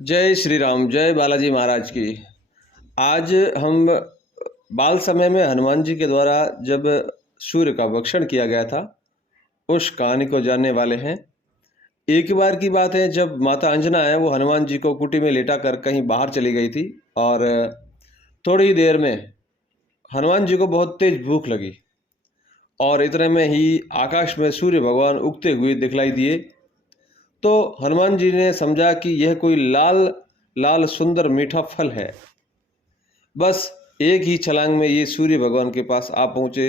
जय श्री राम, जय बालाजी महाराज की। आज हम बाल समय में हनुमान जी के द्वारा जब सूर्य का भक्षण किया गया था, उस कहानी को जानने वाले हैं। एक बार की बात है, जब माता अंजना है वो हनुमान जी को कुटी में लेटा कर कहीं बाहर चली गई थी और थोड़ी ही देर में हनुमान जी को बहुत तेज भूख लगी और इतने में ही आकाश में सूर्य भगवान उगते हुए दिखलाई दिए। तो हनुमान जी ने समझा कि यह कोई लाल लाल सुंदर मीठा फल है। बस एक ही छलांग में ये सूर्य भगवान के पास आ पहुंचे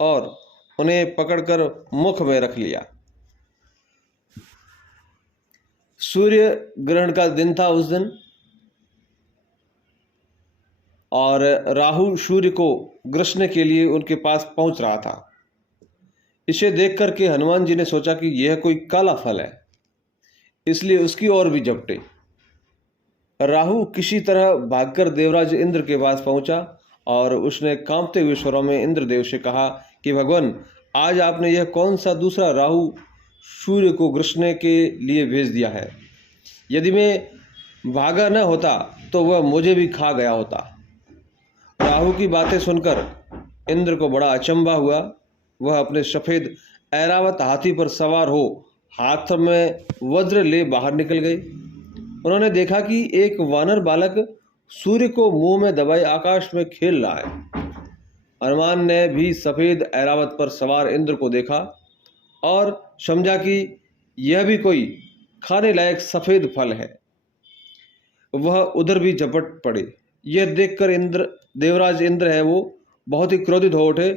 और उन्हें पकड़कर मुख में रख लिया। सूर्य ग्रहण का दिन था उस दिन, और राहु सूर्य को ग्रसने के लिए उनके पास पहुंच रहा था। इसे देख करके हनुमान जी ने सोचा कि यह कोई काला फल है, इसलिए उसकी ओर भी झपटे। राहु किसी तरह भागकर देवराज इंद्र के पास पहुंचा और उसने कांपते हुए स्वरों में इंद्रदेव से कहा कि भगवान, आज आपने यह कौन सा दूसरा राहु सूर्य को ग्रसने के लिए भेज दिया है? यदि मैं भागा न होता तो वह मुझे भी खा गया होता। राहु की बातें सुनकर इंद्र को बड़ा अचंभा हुआ। वह अपने सफेद ऐरावत हाथी पर सवार हो हाथ में वज्र ले बाहर निकल गए। उन्होंने देखा कि एक वानर बालक सूर्य को मुंह में दबाए आकाश में खेल रहा है। हनुमान ने भी सफेद ऐरावत पर सवार इंद्र को देखा और समझा कि यह भी कोई खाने लायक सफेद फल है। वह उधर भी झपट पड़े। यह देखकर देवराज इंद्र है वो बहुत ही क्रोधित हो उठे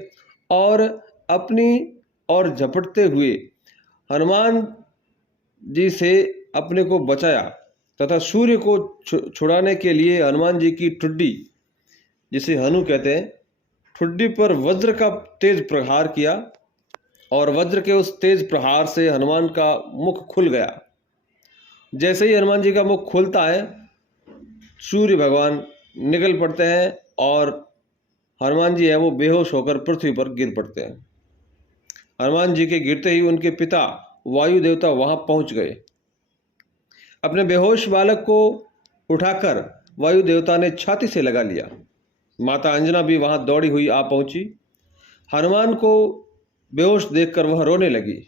और अपनी और झपटते हुए हनुमान जी से अपने को बचाया तथा सूर्य को छुड़ाने के लिए हनुमान जी की ठुड्डी, जिसे हनु कहते हैं, ठुड्डी पर वज्र का तेज प्रहार किया और वज्र के उस तेज प्रहार से हनुमान का मुख खुल गया। जैसे ही हनुमान जी का मुख खुलता है, सूर्य भगवान निकल पड़ते हैं और हनुमान जी है वो बेहोश होकर पृथ्वी पर गिर पड़ते हैं। हनुमान जी के गिरते ही उनके पिता वायु देवता वहां पहुंच गए। अपने बेहोश बालक को उठाकर वायु देवता ने छाती से लगा लिया। माता अंजना भी वहां दौड़ी हुई आ पहुंची। हनुमान को बेहोश देखकर वह रोने लगी।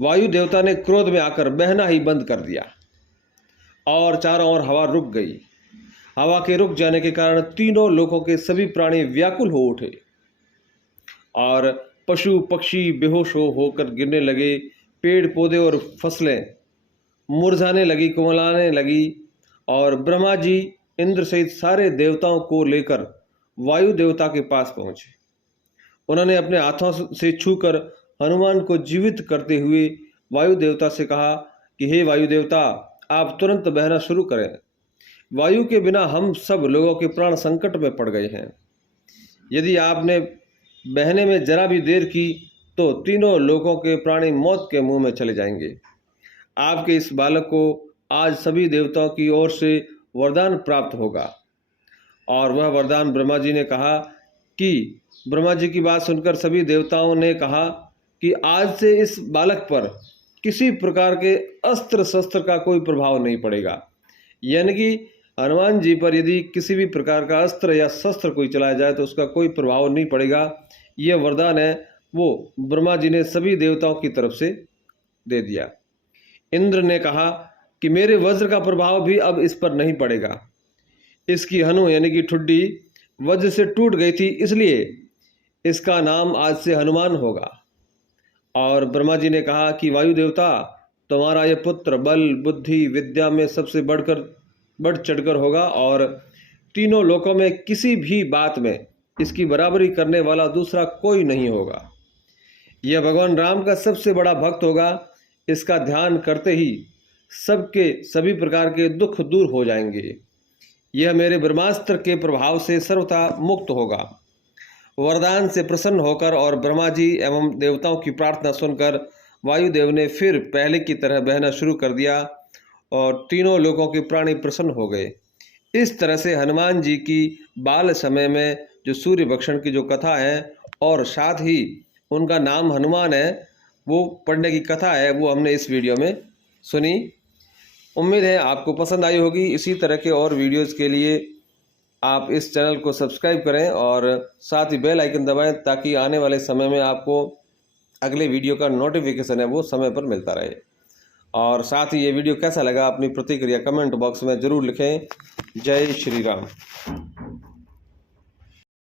वायु देवता ने क्रोध में आकर बहना ही बंद कर दिया और चारों ओर हवा रुक गई। हवा के रुक जाने के कारण तीनों लोकों के सभी प्राणी व्याकुल हो उठे और पशु पक्षी बेहोश होकर गिरने लगे। पेड़ पौधे और फसलें मुरझाने लगी, कुमलाने लगी और ब्रह्मा जी इंद्र सहित सारे देवताओं को लेकर वायु देवता के पास पहुंचे। उन्होंने अपने हाथों से छूकर हनुमान को जीवित करते हुए वायु देवता से कहा कि हे वायु देवता, आप तुरंत बहना शुरू करें। वायु के बिना हम सब लोगों के प्राण संकट में पड़ गए हैं। यदि आपने बहने में जरा भी देर की तो तीनों लोगों के प्राणी मौत के मुंह में चले जाएंगे। आपके इस बालक को आज सभी देवताओं की ओर से वरदान प्राप्त होगा। और वह वरदान ब्रह्मा जी ने कहा कि ब्रह्मा जी की बात सुनकर सभी देवताओं ने कहा कि आज से इस बालक पर किसी प्रकार के अस्त्र शस्त्र का कोई प्रभाव नहीं पड़ेगा। यानी कि हनुमान जी पर यदि किसी भी प्रकार का अस्त्र या शस्त्र कोई चलाया जाए तो उसका कोई प्रभाव नहीं पड़ेगा। यह वरदान है वो ब्रह्मा जी ने सभी देवताओं की तरफ से दे दिया। इंद्र ने कहा कि मेरे वज्र का प्रभाव भी अब इस पर नहीं पड़ेगा। इसकी हनु यानी कि ठुड्डी वज्र से टूट गई थी, इसलिए इसका नाम आज से हनुमान होगा। और ब्रह्मा जी ने कहा कि वायु देवता, तुम्हारा यह पुत्र बल बुद्धि विद्या में सबसे बढ़ चढ़कर होगा और तीनों लोकों में किसी भी बात में इसकी बराबरी करने वाला दूसरा कोई नहीं होगा। यह भगवान राम का सबसे बड़ा भक्त होगा। इसका ध्यान करते ही सबके सभी प्रकार के दुख दूर हो जाएंगे। यह मेरे ब्रह्मास्त्र के प्रभाव से सर्वथा मुक्त होगा। वरदान से प्रसन्न होकर और ब्रह्मा जी एवं देवताओं की प्रार्थना सुनकर वायुदेव ने फिर पहले की तरह बहना शुरू कर दिया और तीनों लोगों के प्राणी प्रसन्न हो गए। इस तरह से हनुमान जी की बाल समय में जो सूर्य भक्षण की जो कथा है और साथ ही उनका नाम हनुमान है, वो पढ़ने की कथा है, वो हमने इस वीडियो में सुनी। उम्मीद है आपको पसंद आई होगी। इसी तरह के और वीडियोस के लिए आप इस चैनल को सब्सक्राइब करें और साथ ही बेल आइकन दबाएं ताकि आने वाले समय में आपको अगले वीडियो का नोटिफिकेशन है वो समय पर मिलता रहे। और साथ ही ये वीडियो कैसा लगा अपनी प्रतिक्रिया कमेंट बॉक्स में ज़रूर लिखें। जय श्री राम।